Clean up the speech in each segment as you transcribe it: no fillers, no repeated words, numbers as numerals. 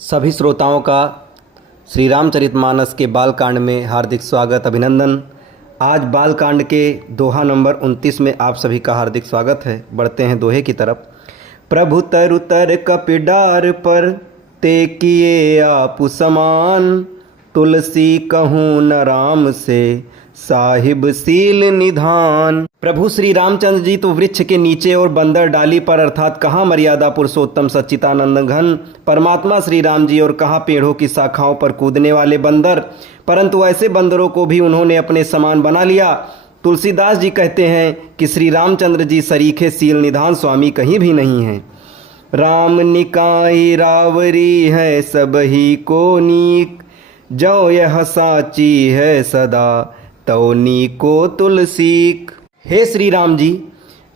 सभी श्रोताओं का श्री रामचरितमानस के बालकांड में हार्दिक स्वागत अभिनंदन। आज बालकांड के दोहा नंबर 29 में आप सभी का हार्दिक स्वागत है। बढ़ते हैं दोहे की तरफ। प्रभु तरु तर कपिडार पर ते किए आपु समान, तुलसी कहूँ न राम से साहिब सील निधान। प्रभु श्री रामचंद्र जी तो वृक्ष के नीचे और बंदर डाली पर अर्थात कहाँ मर्यादा पुरुषोत्तम सच्चिदानंद घन परमात्मा श्री राम जी और कहाँ पेड़ों की शाखाओं पर कूदने वाले बंदर, परंतु ऐसे बंदरों को भी उन्होंने अपने समान बना लिया। तुलसीदास जी कहते हैं कि श्री रामचंद्र जी सरीखे सील निधान स्वामी कहीं भी नहीं हैं। राम निकाई रावरी है सब ही को नीक, जो यह साची है सदा तो नीको तुलसीक। हे श्री राम जी,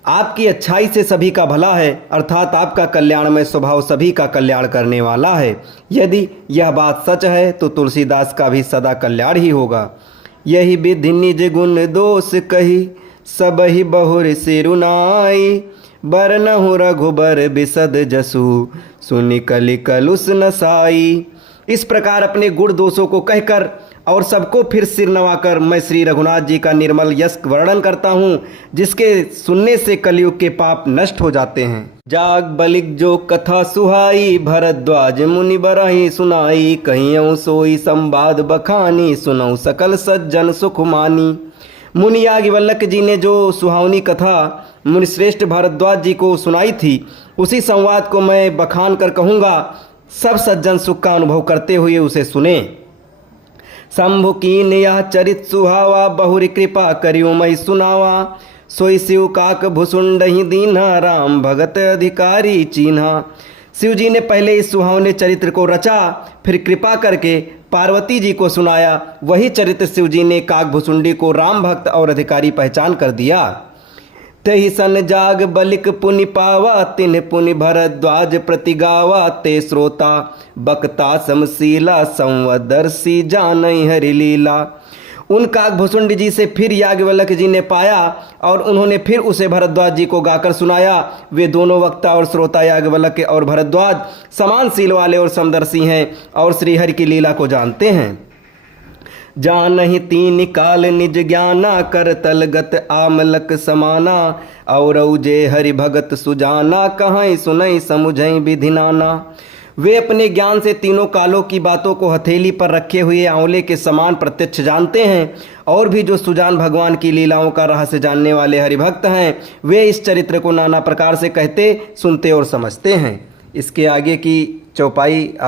आपकी अच्छाई से सभी का भला है, अर्थात आपका कल्याणमय स्वभाव सभी का कल्याण करने वाला है। यदि यह बात सच है तो तुलसीदास का भी सदा कल्याण ही होगा। यही विधि निज गुण दोष कही, सब ही बहुर सिरुनाई, बरनहु रघुबर बिसद जसु, सुनि कलि कलुष नसाई। इस प्रकार अपने गुण दोषों को कहकर और सबको फिर सिर नवाकर मैं श्री रघुनाथ जी का निर्मल यश वर्णन करता हूँ, जिसके सुनने से कलयुग के पाप नष्ट हो जाते हैं। जाग बलिक जो कथा सुहाई, भरद्वाज मुनि बरहि सुनाई, कहियऊँ सोई संवाद बखानी, सुनऊँ सकल सज्जन सुख मानी। मुनि याज्ञवल्क्य जी ने जो सुहावनी कथा मुनिश्रेष्ठ भरद्वाज जी को सुनाई थी, उसी संवाद को मैं बखान कर कहूँगा। सब सज्जन सुख का अनुभव करते हुए उसे सुने। शंभु कीन यह चरित सुहावा, बहुरी कृपा करियो मई सुनावा, सोई शिव काक भुसुंड ही दीन्हा, राम भगत अधिकारी चीन्हा। शिव जी ने पहले इस सुहावने चरित्र को रचा, फिर कृपा करके पार्वती जी को सुनाया। वही चरित्र शिव जी ने काक भुसुंडी को राम भक्त और अधिकारी पहचान कर दिया। तेहि सन जाग बलिक पुनि पावा, तिन्ह पुनि भरद्वाज प्रति गावा, ते श्रोता बक्ता समशीला, संवदर्शी जानई हरि लीला। उन काकभुसुंड जी से फिर याज्ञवल्क्य जी ने पाया और उन्होंने फिर उसे भरद्वाज जी को गाकर सुनाया। वे दोनों वक्ता और श्रोता याज्ञवल्क्य और भरद्वाज समान शील वाले और समदर्शी हैं और श्रीहरि की लीला को जानते हैं। जानहि तीन काल निज ज्ञाना, कर तलगत आमलक समाना, और जे हरि भगत सुजाना, कहाँ सुनई समुझई विधि नाना। वे अपने ज्ञान से तीनों कालों की बातों को हथेली पर रखे हुए आंवले के समान प्रत्यक्ष जानते हैं, और भी जो सुजान भगवान की लीलाओं का रहस्य जानने वाले हरिभक्त हैं, वे इस चरित्र को नाना प्रकार से कहते, सुनते और समझते हैं। इसके आगे की चौपाई